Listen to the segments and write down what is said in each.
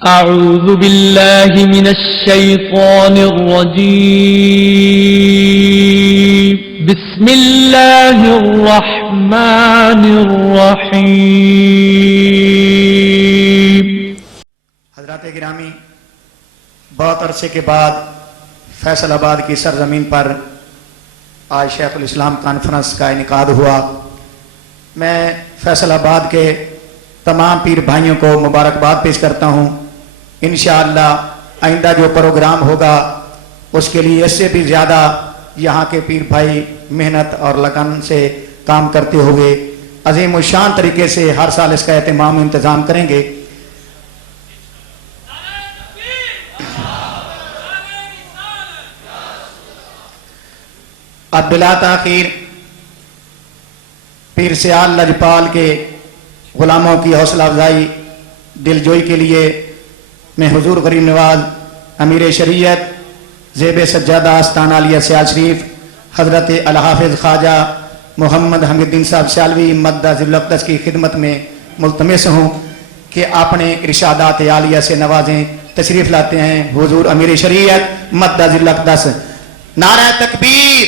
أعوذ بالله من الشيطان الرجيم بسم الله الرحمن الرحيم. حضرات گرامی، بہت عرصے کے بعد فیصل آباد کی سرزمین پر آج شیخ الاسلام کانفرنس کا انعقاد ہوا. میں فیصل آباد کے تمام پیر بھائیوں کو مبارکباد پیش کرتا ہوں. انشاءاللہ آئندہ جو پروگرام ہوگا اس کے لیے اس سے بھی زیادہ یہاں کے پیر بھائی محنت اور لگن سے کام کرتے ہوئے عظیم الشان طریقے سے ہر سال اس کا اہتمام و انتظام کریں گے. اب بلا تاخیر پیر سیال لجپال کے غلاموں کی حوصلہ افزائی دل جوئی کے لیے میں حضور غریب نواز امیر شریعت زیب سجادہ آستانہ علیہ سیال شریف حضرت الحافظ خواجہ محمد حمید الدین صاحب سیالوی مدہ ذی الاقدس کی خدمت میں ملتمس ہوں کہ اپنے ارشادات عالیہ سے نوازیں. تشریف لاتے ہیں حضور امیر شریعت مدہ ذی الاقدس. نعرہ تکبیر،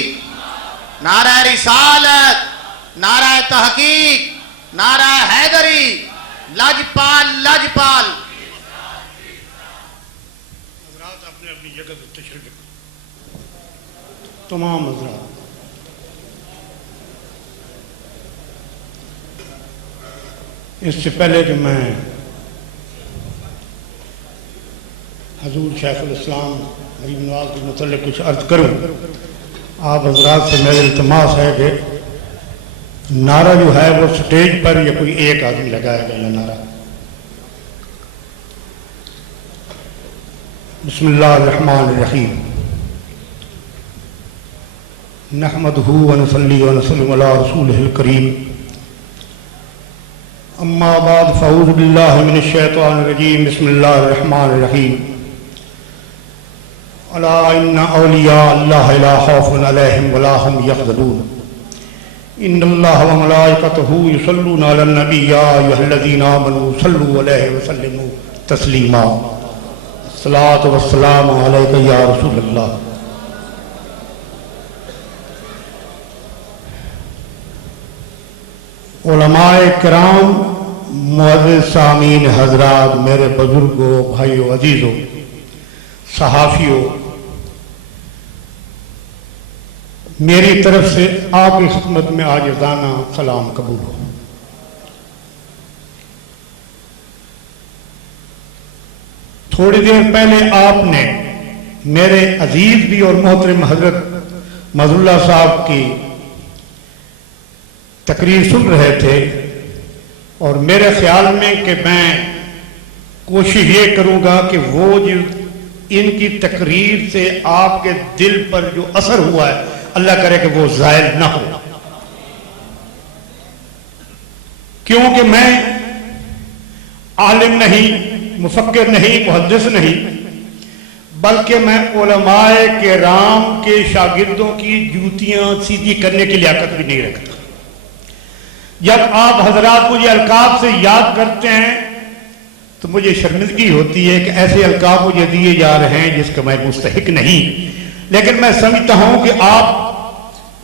نعرہ رسالت، نعرہ تحقیق، نعرہ حیدری، لجپال لجپال. حضرات اپنے اپنی جگہ پر تشریف رکھو. تمام حضرات اس سے پہلے کہ میں حضور شیخ الاسلام غریب نواز کے متعلق کچھ عرض کروں، آپ حضرات سے میرا التماس ہے کہ نعرہ جو ہے وہ سٹیج پر یا کوئی ایک آدمی لگائے گا. نعرہ بسم اللہ الرحمن الرحیم. نحمدہ ونصلی ونسلم علی رسولہ الکریم. اما بعد فاعوذ باللہ من الشیطان الرجیم. بسم اللہ الرحمن الرحیم. الا ان اولیاء اللہ لا خوف علیہم ولا هم یحزنون. ان اللہ وملائکتہ یصلون علی النبی یا ایھا الذین آمنوا صلوا علیہ وسلموا تسلیما. الصلاۃ والسلام علیک یا رسول اللہ. علماء کرام، معزز سامعین حضرات، میرے بزرگوں، بھائیوں، عزیزوں، صحافیوں، میری طرف سے آپ کی خدمت میں عاجزانہ سلام قبول ہو. تھوڑی دیر پہلے آپ نے میرے عزیز بھی اور محترم حضرت مظہر اللہ صاحب کی تقریر سن رہے تھے، اور میرے خیال میں کہ میں کوشش یہ کروں گا کہ وہ جو ان کی تقریر سے آپ کے دل پر جو اثر ہوا ہے اللہ کرے کہ وہ زائل نہ ہو. کیونکہ میں عالم نہیں، مفکر نہیں، محدث نہیں، بلکہ میں علماء کرام کے شاگردوں کی جوتیاں سیدھی کرنے کی لیاقت بھی نہیں رکھتا. جب آپ حضرات مجھے القاب سے یاد کرتے ہیں تو مجھے شرمندگی ہوتی ہے کہ ایسے القاب مجھے دیے جا رہے ہیں جس کا میں مستحق نہیں. لیکن میں سمجھتا ہوں کہ آپ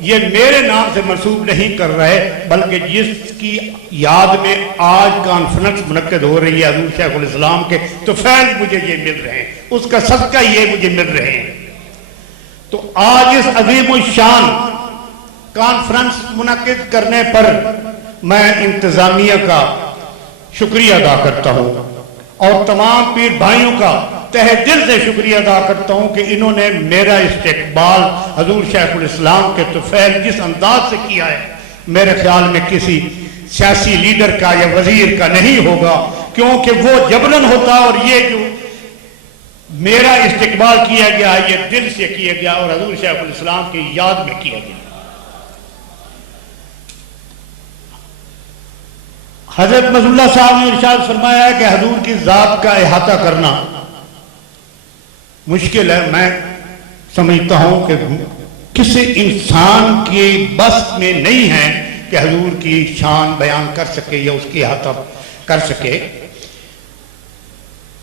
یہ میرے نام سے منسوب نہیں کر رہے، بلکہ جس کی یاد میں آج کانفرنس منعقد ہو رہی ہے حضور شیخ الاسلام کے، تو فیض مجھے یہ مل رہے ہیں، اس کا صدقہ یہ مجھے مل رہے ہیں. تو آج اس عظیم الشان کانفرنس منعقد کرنے پر میں انتظامیہ کا شکریہ ادا کرتا ہوں اور تمام پیر بھائیوں کا تہ دل سے شکریہ ادا کرتا ہوں کہ انہوں نے میرا استقبال حضور شیخ الاسلام کے طفیل جس انداز سے کیا ہے، میرے خیال میں کسی سیاسی لیڈر کا یا وزیر کا نہیں ہوگا، کیونکہ وہ جبرن ہوتا اور یہ جو میرا استقبال کیا گیا ہے یہ دل سے کیا گیا اور حضور شیخ الاسلام کی یاد میں کیا گیا. حضرت مظہر اللہ صاحب نے ارشاد فرمایا ہے کہ حضور کی ذات کا احاطہ کرنا مشکل ہے. میں سمجھتا ہوں کہ کسی انسان کی بس میں نہیں ہے کہ حضور کی شان بیان کر سکے یا اس کی احاطہ کر سکے.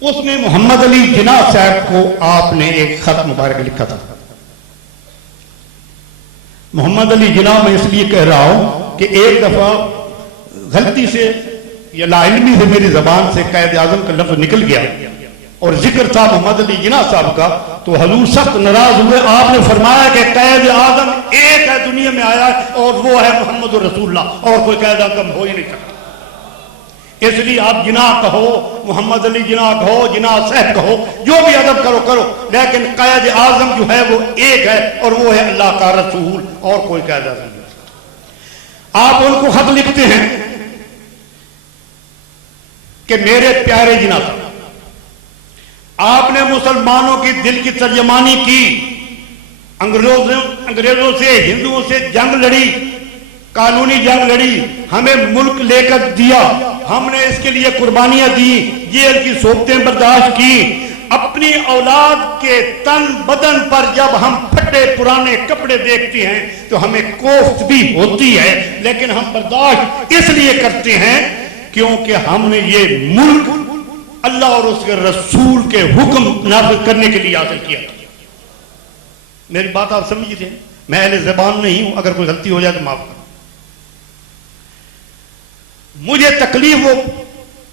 اس میں محمد علی جناح صاحب کو آپ نے ایک خط مبارک لکھا تھا. محمد علی جناح میں اس لیے کہہ رہا ہوں کہ ایک دفعہ غلطی سے یا لا علمی سے میری زبان سے قائد اعظم کا لفظ نکل گیا اور ذکر تھا محمد علی جناح صاحب کا، تو حضور سخت ناراض ہوئے. آپ نے فرمایا کہ قائد اعظم ایک ہے دنیا میں آیا اور وہ ہے محمد رسول اللہ، اور کوئی قائد اعظم ہو ہی نہیں سکتا. اس لیے آپ جناح کہو، محمد علی جناح کہو، جناح صاحب کہو، جو بھی ادب کرو، لیکن قائد اعظم جو ہے وہ ایک ہے اور وہ ہے اللہ کا رسول، اور کوئی قائد اعظم نہیں. آپ ان کو خط لکھتے ہیں کہ میرے پیارے جناح صاحب، آپ نے مسلمانوں کی دل کی ترجمانی کی، انگریزوں سے ہندوؤں سے جنگ لڑی، قانونی جنگ لڑی، ہمیں ملک لے کر دیا، ہم نے اس کے لیے قربانیاں دی، جیل کی صحبتیں برداشت کی. اپنی اولاد کے تن بدن پر جب ہم پھٹے پرانے کپڑے دیکھتے ہیں تو ہمیں کوفت بھی ہوتی ہے، لیکن ہم برداشت اس لیے کرتے ہیں کیونکہ ہم نے یہ ملک اللہ اور اس کے رسول کے حکم نافذ کرنے کے لیے حاصل کیا. میری بات آپ سمجھتے ہیں؟ میں اہل زبان نہیں ہوں، اگر کوئی غلطی ہو جائے تو معاف کرو. مجھے تکلیف وہ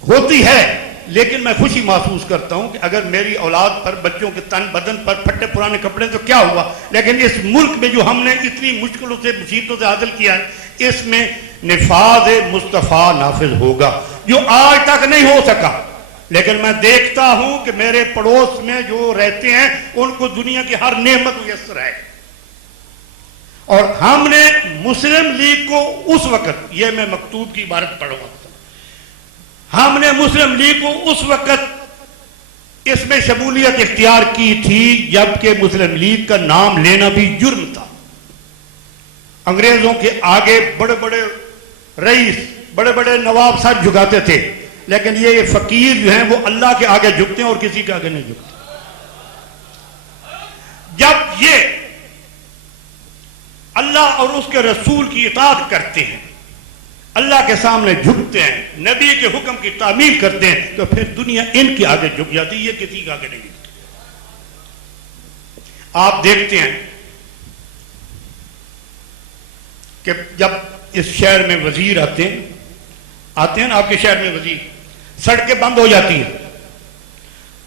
ہوتی ہے، لیکن میں خوشی محسوس کرتا ہوں کہ اگر میری اولاد پر، بچوں کے تن بدن پر پھٹے پرانے کپڑے تو کیا ہوا، لیکن اس ملک میں جو ہم نے اتنی مشکلوں سے مصیبتوں سے حاصل کیا ہے، اس میں نفاذ مصطفیٰ نافذ ہوگا، جو آج تک نہیں ہو سکا. لیکن میں دیکھتا ہوں کہ میرے پڑوس میں جو رہتے ہیں ان کو دنیا کی ہر نعمت میسر ہے. اور ہم نے مسلم لیگ کو اس وقت، یہ میں مکتوب کی عبارت پڑھوں گا، ہم نے مسلم لیگ کو اس وقت اس میں شمولیت اختیار کی تھی جبکہ مسلم لیگ کا نام لینا بھی جرم تھا. انگریزوں کے آگے بڑے بڑے رئیس، بڑے بڑے نواب سر جھکاتے تھے، لیکن یہ فقیر جو ہیں وہ اللہ کے آگے جھکتے ہیں اور کسی کے آگے نہیں جھکتے. جب یہ اللہ اور اس کے رسول کی اطاعت کرتے ہیں، اللہ کے سامنے جھکتے ہیں، نبی کے حکم کی تعمیل کرتے ہیں، تو پھر دنیا ان کے آگے جھک جاتی ہے، یہ کسی کے آگے نہیں جھکتی. آپ دیکھتے ہیں کہ جب اس شہر میں وزیر آتے ہیں نا، آپ کے شہر میں وزیر، سڑکیں بند ہو جاتی ہیں،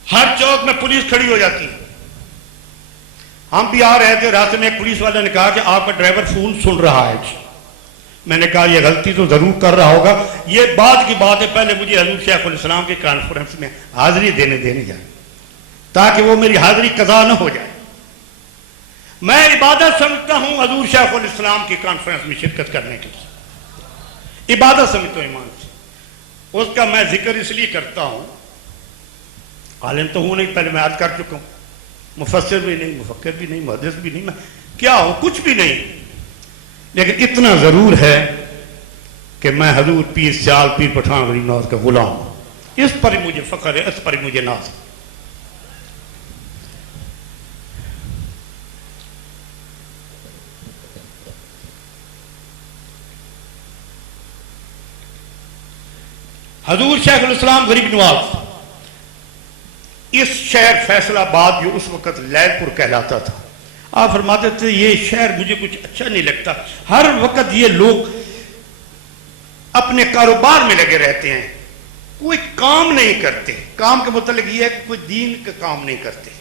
ہر چوک میں پولیس کھڑی ہو جاتی ہے. ہم بھی آ رہے تھے، راستے میں ایک پولیس والے نے کہا کہ آپ کا ڈرائیور فون سن رہا ہے. میں نے کہا یہ غلطی تو ضرور کر رہا ہوگا، یہ بعد کی بات ہے، پہلے مجھے حضور شیخ الاسلام کے کانفرنس میں حاضری دینے جائے تاکہ وہ میری حاضری قضا نہ ہو جائے. میں عبادت سمجھتا ہوں حضور شیخ الاسلام کی کانفرنس میں شرکت کرنے کے لیے، عبادت سمجھتا ہوں ایمان سے. اس کا میں ذکر اس لیے کرتا ہوں، عالم تو ہوں نہیں، پہلے میں عرض کر چکا ہوں، مفسر بھی نہیں، مفکر بھی نہیں، محدث بھی نہیں، میں کیا ہوں؟ کچھ بھی نہیں. لیکن اتنا ضرور ہے کہ میں حضور پیر سیال پیر پٹھان غریب نواز کا غلام ہوں. اس پر ہی مجھے فخر ہے، اس پر ہی مجھے ناز ہے. حضور شیخ الاسلام غریب نواز اس شہر فیصل آباد جو اس وقت لیل پور کہلاتا تھا، آپ فرماتے تھے یہ شہر مجھے کچھ اچھا نہیں لگتا، ہر وقت یہ لوگ اپنے کاروبار میں لگے رہتے ہیں، کوئی کام نہیں کرتے. کام کے متعلق یہ ہے کہ کوئی دین کا کام نہیں کرتے،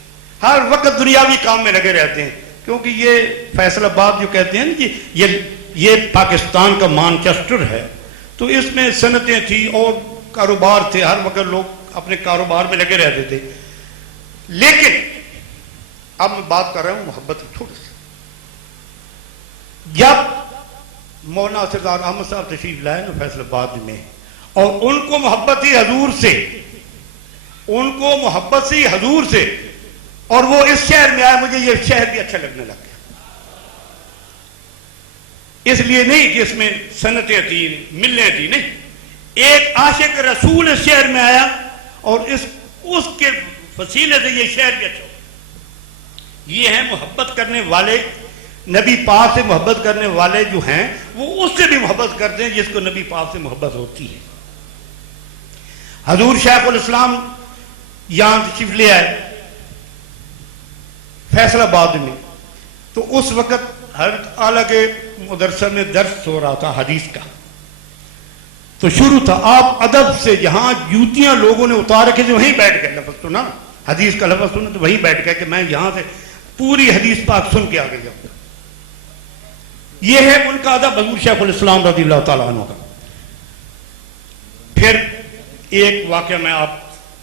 ہر وقت دنیاوی کام میں لگے رہتے ہیں. کیونکہ یہ فیصل آباد جو کہتے ہیں نا، یہ پاکستان کا مانچسٹر ہے، تو اس میں صنعتیں تھی اور کاروبار تھے، ہر وقت لوگ اپنے کاروبار میں لگے رہتے تھے. لیکن اب میں بات کر رہا ہوں محبت کی تھوڑی سی. جب مولانا سردار احمد صاحب تشریف لائے نا فیصل آباد میں، اور ان کو محبت ہی حضور سے، ان کو محبت سی حضور سے، اور وہ اس شہر میں آئے، مجھے یہ شہر بھی اچھا لگنے لگ گیا. اس لیے نہیں کہ اس میں صنعتیں تھی، ملیں تھی، نہیں، ایک عاشق رسول اس شہر میں آیا اور اس کے وسیلے سے یہ شہر بھی اچھا ہو. یہ ہیں محبت کرنے والے، نبی پاک سے محبت کرنے والے جو ہیں وہ اس سے بھی محبت کرتے ہیں جس کو نبی پاک سے محبت ہوتی ہے. حضور شیخ الاسلام یہاں تشریف لے آئے فیصل آباد میں. تو اس وقت حضرت اعلیٰ کے مدرسہ میں درس ہو رہا تھا حدیث کا. تو شروع تھا آپ ادب سے جہاں جوتیاں لوگوں نے اتار رکھی تھی وہیں بیٹھ گئے. لفظ سنا حدیث کا لفظ سنا تو وہیں بیٹھ گئے کہ میں یہاں سے پوری حدیث پاک سن کے آگے جاؤں. یہ ہے ان کا ادب حضور شیخ الاسلام رضی اللہ تعالیٰ عنہ کا. پھر ایک واقعہ میں آپ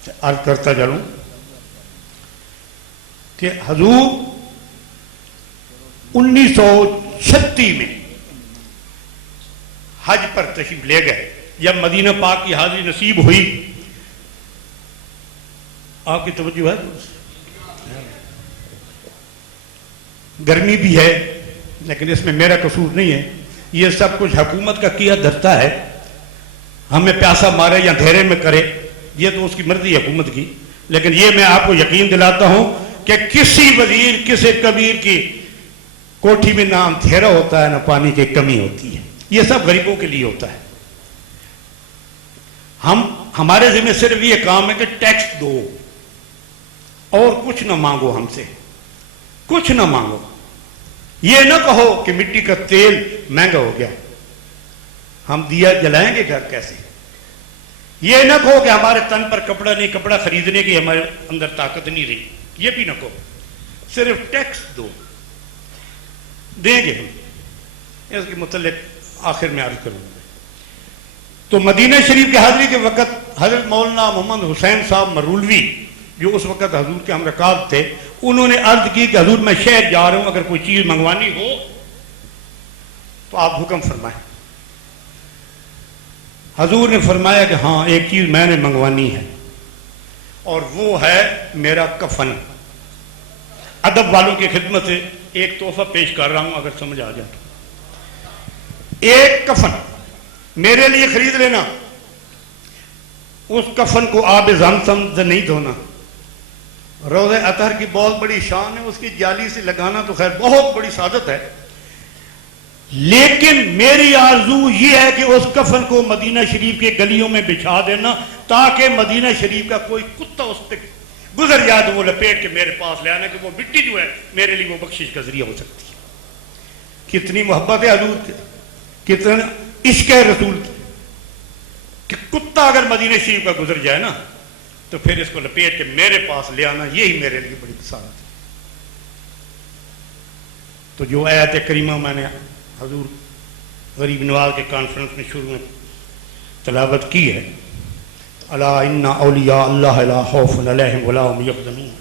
سے عرض کرتا چلوں کہ حضور 1936 میں حج پر تشریف لے گئے. جب مدینہ پاک کی حاضری نصیب ہوئی, آپ کی توجہ ہے, گرمی بھی ہے لیکن اس میں میرا قصور نہیں ہے, یہ سب کچھ حکومت کا کیا دھرتا ہے. ہمیں پیاسا مارے یا اندھیرے میں کرے یہ تو اس کی مرضی حکومت کی, لیکن یہ میں آپ کو یقین دلاتا ہوں کہ کسی وزیر کسی کبیر کی کوٹھی میں نہ اندھیرا ہوتا ہے نہ پانی کی کمی ہوتی ہے. یہ سب غریبوں کے لیے ہوتا ہے. ہمارے ذمہ صرف یہ کام ہے کہ ٹیکس دو اور کچھ نہ مانگو, ہم سے کچھ نہ مانگو. یہ نہ کہو کہ مٹی کا تیل مہنگا ہو گیا, ہم دیا جلائیں گے گھر کیسے. یہ نہ کہو کہ ہمارے تن پر کپڑا نہیں, کپڑا خریدنے کی ہمارے اندر طاقت نہیں رہی, یہ بھی نہ کہو. صرف ٹیکس دو, دیں گے ہم. اس کے متعلق آخر میں عرض کروں گا. تو مدینہ شریف کی حاضری کے وقت حضرت مولانا محمد حسین صاحب مرولوی جو اس وقت حضور کے ہم رکاب تھے, انہوں نے عرض کی کہ حضور میں شہر جا رہا ہوں, اگر کوئی چیز منگوانی ہو تو آپ حکم فرمائیں. حضور نے فرمایا کہ ہاں ایک چیز میں نے منگوانی ہے اور وہ ہے میرا کفن. ادب والوں کی خدمت سے ایک تحفہ پیش کر رہا ہوں, اگر سمجھ آ جائے. ایک کفن میرے لیے خرید لینا. اس کفن کو آب زمزم سے نہیں دھونا. روضہ اطہر کی بہت بڑی شان ہے, اس کی جالی سے لگانا تو خیر بہت بڑی سعادت ہے, لیکن میری آرزو یہ ہے کہ اس کفن کو مدینہ شریف کے گلیوں میں بچھا دینا تاکہ مدینہ شریف کا کوئی کتا اس پہ گزر جائے تو وہ لپیٹ کے میرے پاس لے آنا کہ وہ مٹی جو ہے میرے لیے وہ بخشش کا ذریعہ ہو سکتی ہے. کتنی محبت ہے حضور کی, کتنا عشق ہے رسول کی, کہ کتا اگر مدینہ شریف کا گزر جائے نا تو پھر اس کو لپیٹ کے میرے پاس لے آنا, یہی میرے لیے بڑی سعادت ہے. تو جو آیت کریمہ میں نے حضور غریب نواز کے کانفرنس میں شروع میں تلاوت کی ہے, الا ان اولیاء اللہ لا خوف علیہم ولا هم یحزنون.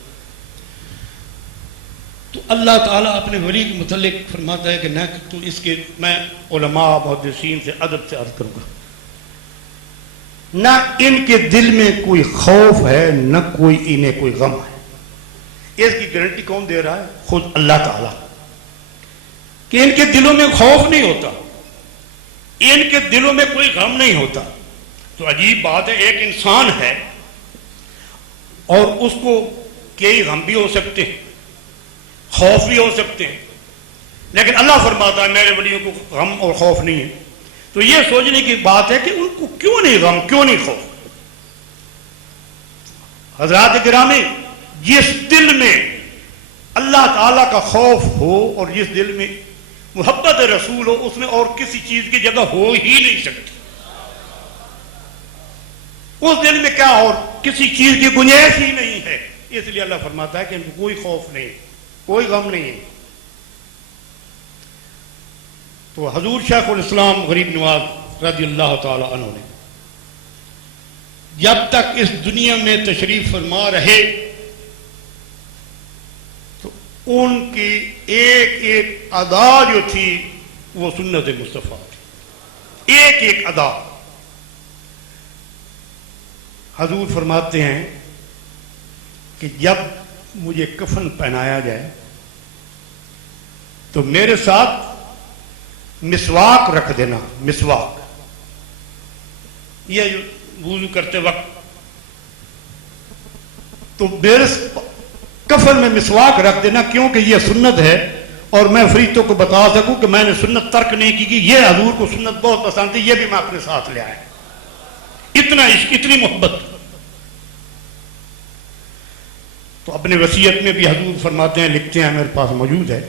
تو اللہ تعالیٰ اپنے ولی کے متعلق فرماتا ہے کہ نہ تو اس کے, میں علماء محدثین سے ادب سے عرض کروں گا, نہ ان کے دل میں کوئی خوف ہے نہ کوئی انہیں کوئی غم ہے. اس کی گارنٹی کون دے رہا ہے؟ خود اللہ تعالیٰ, کہ ان کے دلوں میں خوف نہیں ہوتا, ان کے دلوں میں کوئی غم نہیں ہوتا. تو عجیب بات ہے, ایک انسان ہے اور اس کو کئی غم بھی ہو سکتے ہیں, خوف بھی ہو سکتے ہیں, لیکن اللہ فرماتا ہے میرے ولیوں کو غم اور خوف نہیں ہے. تو یہ سوچنے کی بات ہے کہ ان کو کیوں نہیں غم, کیوں نہیں خوف. حضرات گرامی, جس دل میں اللہ تعالیٰ کا خوف ہو اور جس دل میں محبت رسول ہو, اس میں اور کسی چیز کی جگہ ہو ہی نہیں سکتی. اس دل میں کیا اور کسی چیز کی گنجائش ہی نہیں ہے. اس لیے اللہ فرماتا ہے کہ ان کو کوئی خوف نہیں, کوئی غم نہیں ہے. تو حضور شیخ الاسلام غریب نواز رضی اللہ تعالی عنہ نے جب تک اس دنیا میں تشریف فرما رہے تو ان کی ایک ایک ادا جو تھی وہ سنت مصطفیٰ تھی, ایک ایک ادا. حضور فرماتے ہیں کہ جب مجھے کفن پہنایا جائے تو میرے ساتھ مسواک رکھ دینا. مسواک یہ وضو کرتے وقت تو میرے کفن میں مسواک رکھ دینا, کیونکہ یہ سنت ہے اور میں فرشتوں کو بتا سکوں کہ میں نے سنت ترک نہیں کی. یہ حضور کو سنت بہت پسند تھی, یہ بھی میں اپنے ساتھ لے آیا. اتنا عشق, اتنی محبت. تو اپنے وصیت میں بھی حضور فرماتے ہیں، لکھتے ہیں، میرے پاس موجود ہے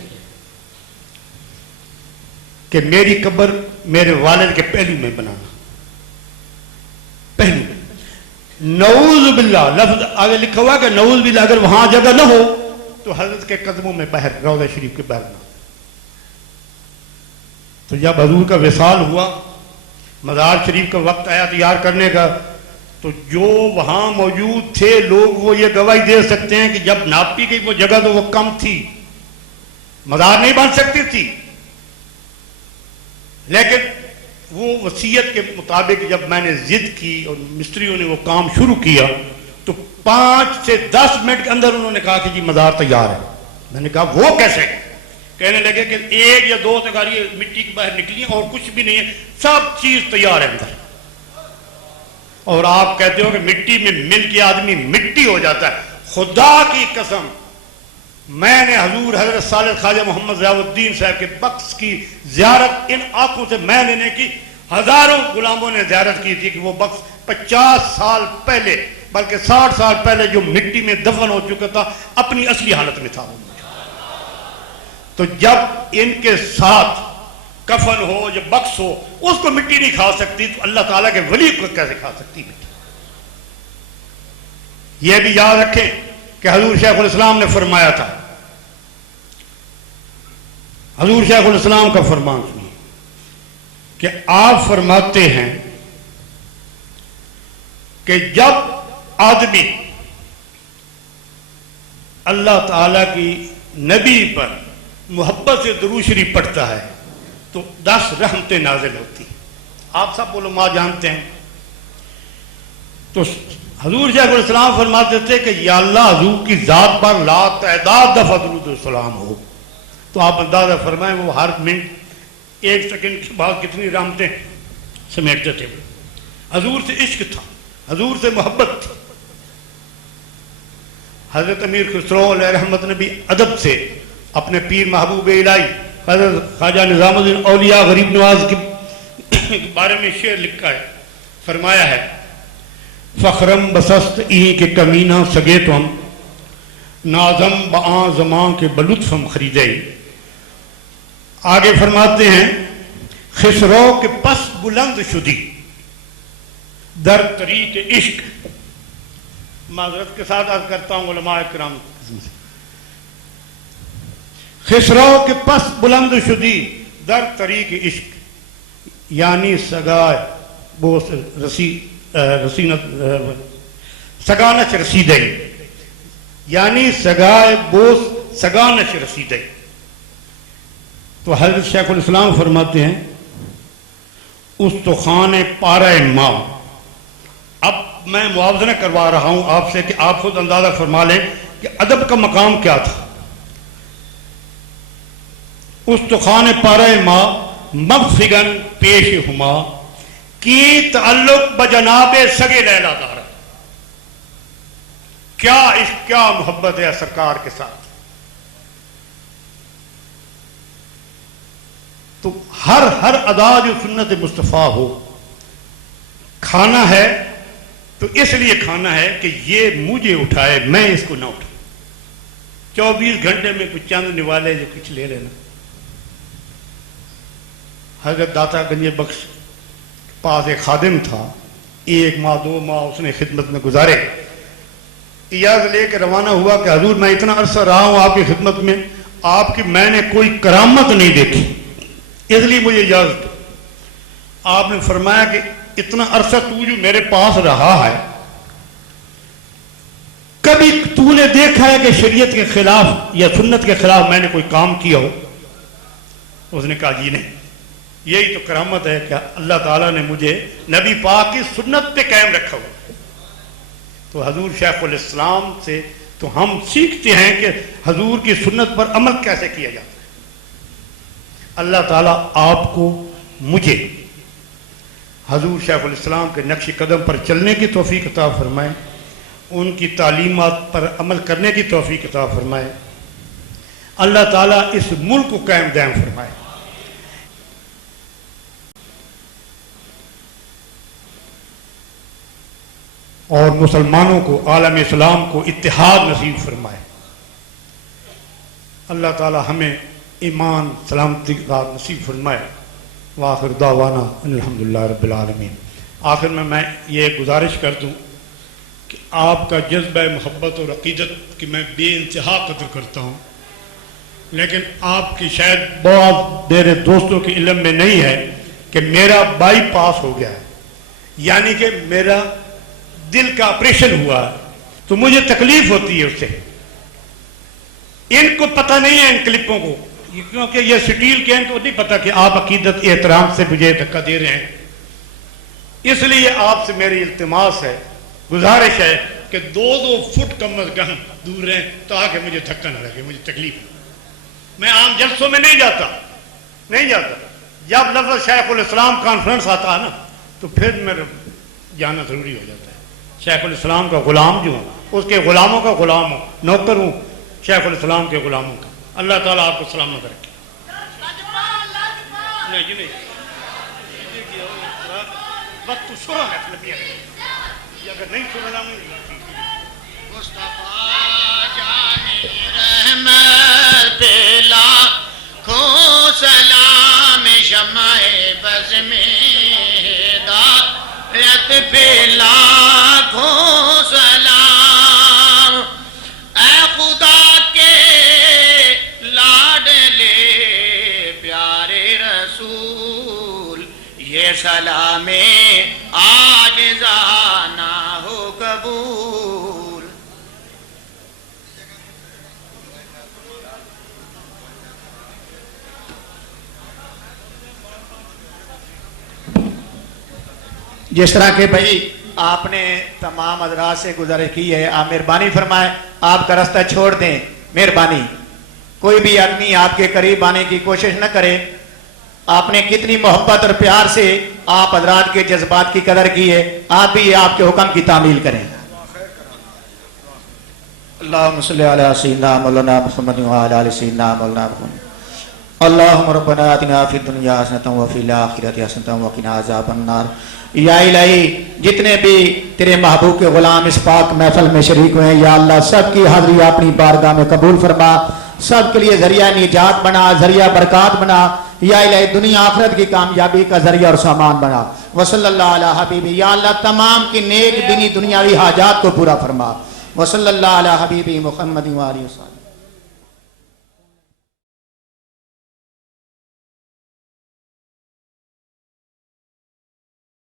کہ میری قبر میرے والد کے پہلو میں بنانا، پہلو میں۔ نعوذ باللہ، لفظ آگے لکھا ہوا کہ نعوذ باللہ اگر وہاں جگہ نہ ہو تو حضرت کے قدموں میں باہر، روضہ شریف کے باہر نہ۔ تو جب حضور کا وصال ہوا، مزار شریف کا وقت آیا تیار کرنے کا، تو جو وہاں موجود تھے لوگ وہ یہ گواہی دے سکتے ہیں کہ جب ناپی گئی وہ جگہ تو وہ کم تھی، مزار نہیں بن سکتی تھی، لیکن وہ وصیت کے مطابق جب میں نے ضد کی اور مستریوں نے وہ کام شروع کیا تو 5 سے 10 منٹ کے اندر انہوں نے کہا کہ جی مزار تیار ہے۔ میں نے کہا وہ کیسے؟ کہنے لگے کہ 1 یا 2 تغاریاں مٹی کے باہر نکلی اور کچھ بھی نہیں ہے، سب چیز تیار ہے اندر۔ اور آپ کہتے ہو کہ مٹی میں مل کے آدمی مٹی ہو جاتا ہے، خدا کی قسم میں نے حضور حضرت صالح خواجہ محمد ضیاء الدین صاحب کے بخش کی زیارت ان آنکھوں سے میں نے نہیں کی، ہزاروں غلاموں نے زیارت کی تھی کہ وہ بخش 50 سال پہلے بلکہ 60 سال پہلے جو مٹی میں دفن ہو چکا تھا اپنی اصلی حالت میں تھا۔ تو جب ان کے ساتھ کفن ہو یا بخش ہو اس کو مٹی نہیں کھا سکتی تو اللہ تعالیٰ کے ولی کو کیسے کھا سکتی مٹی؟ یہ بھی یاد رکھیں کہ حضور شیخ الاسلام نے فرمایا تھا، حضور شیخ الاسلام کا فرمان سنیے کہ آپ فرماتے ہیں کہ جب آدمی اللہ تعالیٰ کی نبی پر محبت سے درود شریف پڑھتا ہے تو 10 رحمتیں نازل ہوتی، آپ سب علماء جانتے ہیں۔ تو حضور شیخ الاسلام فرماتے تھے کہ یا اللہ حضور کی ذات پر لا تعداد دفعہ درود السلام ہو، تو آپ اندازہ فرمائیں وہ ہر منٹ 1 سیکنڈ کے بعد کتنی رحمتیں سمیٹتے تھے۔ حضور سے عشق تھا، حضور سے محبت تھی۔ حضرت امیر خسرو علیہ رحمت نے بھی ادب سے اپنے پیر محبوب الہی حضرت خواجہ نظام الدین اولیاء غریب نواز کے بارے میں شعر لکھا ہے، فرمایا ہے فخرم بسست ای کے کمینہ سگے تو ہم نازم بآں زمان کے بلطف ہم خریدے۔ آگے فرماتے ہیں خسرو کے پس بلند شدی در طریق عشق، معذرت کے ساتھ عرض کرتا ہوں علماء کرام سے، خسرو کے پس بلند شدی در طریق عشق یعنی سگائے بوس سگانش رسیدے، یعنی سگائے بوس سگانش رسیدے۔ تو حضرت شیخ الاسلام فرماتے ہیں استخوان پارہ ماں، اب میں موازنہ کروا رہا ہوں آپ سے کہ آپ خود اندازہ فرما لیں کہ ادب کا مقام کیا تھا۔ استخوان پارہ ماں مغفگن پیش ہما کی تعلق بجناب سگے لیلا دارا، کیا عشق کیا محبت ہے سرکار کے ساتھ۔ تو ہر ادا جو سنت مصطفیٰ ہو، کھانا ہے تو اس لیے کھانا ہے کہ یہ مجھے اٹھائے میں اس کو نہ اٹھاؤں۔ 24 گھنٹے میں کچھ چند نوالے جو کچھ لے لینا۔ حضرت داتا گنج بخش پاس ایک خادم تھا، 1 ماہ 2 ماہ اس نے خدمت میں گزارے، اجازت لے کے روانہ ہوا کہ حضور میں اتنا عرصہ رہا ہوں آپ کی خدمت میں، آپ کی میں نے کوئی کرامت نہیں دیکھی، اس لیے مجھے اجازت۔ آپ نے فرمایا کہ اتنا عرصہ تو جو میرے پاس رہا ہے کبھی تو نے دیکھا ہے کہ شریعت کے خلاف یا سنت کے خلاف میں نے کوئی کام کیا ہو؟ اس نے کہا جی نہیں، یہی تو کرامت ہے کہ اللہ تعالیٰ نے مجھے نبی پاک کی سنت پہ قائم رکھا ہوا۔ تو حضور شیخ الاسلام سے تو ہم سیکھتے ہیں کہ حضور کی سنت پر عمل کیسے کیا جاتا ہے۔ اللہ تعالیٰ آپ کو مجھے حضور شیخ الاسلام کے نقش قدم پر چلنے کی توفیق عطا فرمائے، ان کی تعلیمات پر عمل کرنے کی توفیق عطا فرمائے۔ اللہ تعالیٰ اس ملک کو قائم دائم فرمائے۔ اور مسلمانوں کو، عالم اسلام کو اتحاد نصیب فرمائے۔ اللہ تعالی ہمیں ایمان سلامتی کا نصیب فرمائے۔ وآخر دعوانا ان الحمدللہ رب العالمین۔ آخر میں یہ گزارش کر دوں کہ آپ کا جذبہ محبت اور عقیدت کی میں بے انتہا قدر کرتا ہوں، لیکن آپ کی شاید بہت میرے دوستوں کے علم میں نہیں ہے کہ میرا بائی پاس ہو گیا ہے، یعنی کہ میرا دل کا آپریشن ہوا ہے، تو مجھے تکلیف ہوتی ہے اس سے۔ ان کو پتہ نہیں ہے، ان کلپوں کو، کیونکہ یہ سٹیل کے ہیں تو نہیں پتہ کہ آپ عقیدت احترام سے مجھے دھکا دے رہے ہیں۔ اس لیے آپ سے میری التماس ہے، گزارش ہے کہ 2 فٹ کم از کم دور رہیں تاکہ مجھے دھکا نہ لگے، مجھے تکلیف نہ۔ میں عام جلسوں میں نہیں جاتا۔ جب لفظ شیخ الاسلام کانفرنس آتا ہے نا تو پھر میرا جانا ضروری ہو جاتا ہے۔ شیخ الاسلام کا غلام جو ہوں، اس کے غلاموں کا غلام ہوں، نوکر ہوں شیخ الاسلام کے غلاموں کا۔ اللہ تعالیٰ آپ کو سلامت رکھے۔ نہیں وقت تو سنا ہے، اگر نہیں سننا مصطفیٰ جان رحمت پہ لاکھوں سلام، شمع بز میں ہدایت پہ لاکھوں سلام، اے خدا کے لاڈلے پیارے رسول، یہ سلام عاجزانہ ہو قبول۔ جس طرح کہ بھائی آپ نے تمام حضرات سے گزارش کی ہے، آپ مہربانی فرمائیں آپ کا راستہ چھوڑ دیں، مہربانی کوئی بھی آدمی آپ کے قریب آنے کی کوشش نہ کرے۔ آپ نے کتنی محبت اور پیار سے آپ حضرات کے جذبات کی قدر کی ہے، آپ بھی آپ کے حکم کی تعمیل کریں۔ اللہم صلی علی سیدنا مولانا محمد وعلی آل سیدنا مولانا محمد۔ اللہم ربنا آتنا فی الدنیا حسنۃ وفی الآخرۃ حسنۃ وقنا عذاب النار۔ یا الہی جتنے بھی تیرے محبوب کے غلام اس پاک محفل میں شریک ہوئے ہیں، یا اللہ سب کی حاضری اپنی بارگاہ میں قبول فرما، سب کے لیے ذریعہ نجات بنا، ذریعہ برکات بنا، یا الہی دنیا آخرت کی کامیابی کا ذریعہ اور سامان بنا۔ وصلی اللہ علی حبیبی، یا اللہ تمام کی نیک دینی دنیاوی حاجات کو پورا فرما۔ وصلی اللہ علی حبیبی محمد وآلہ وسلم۔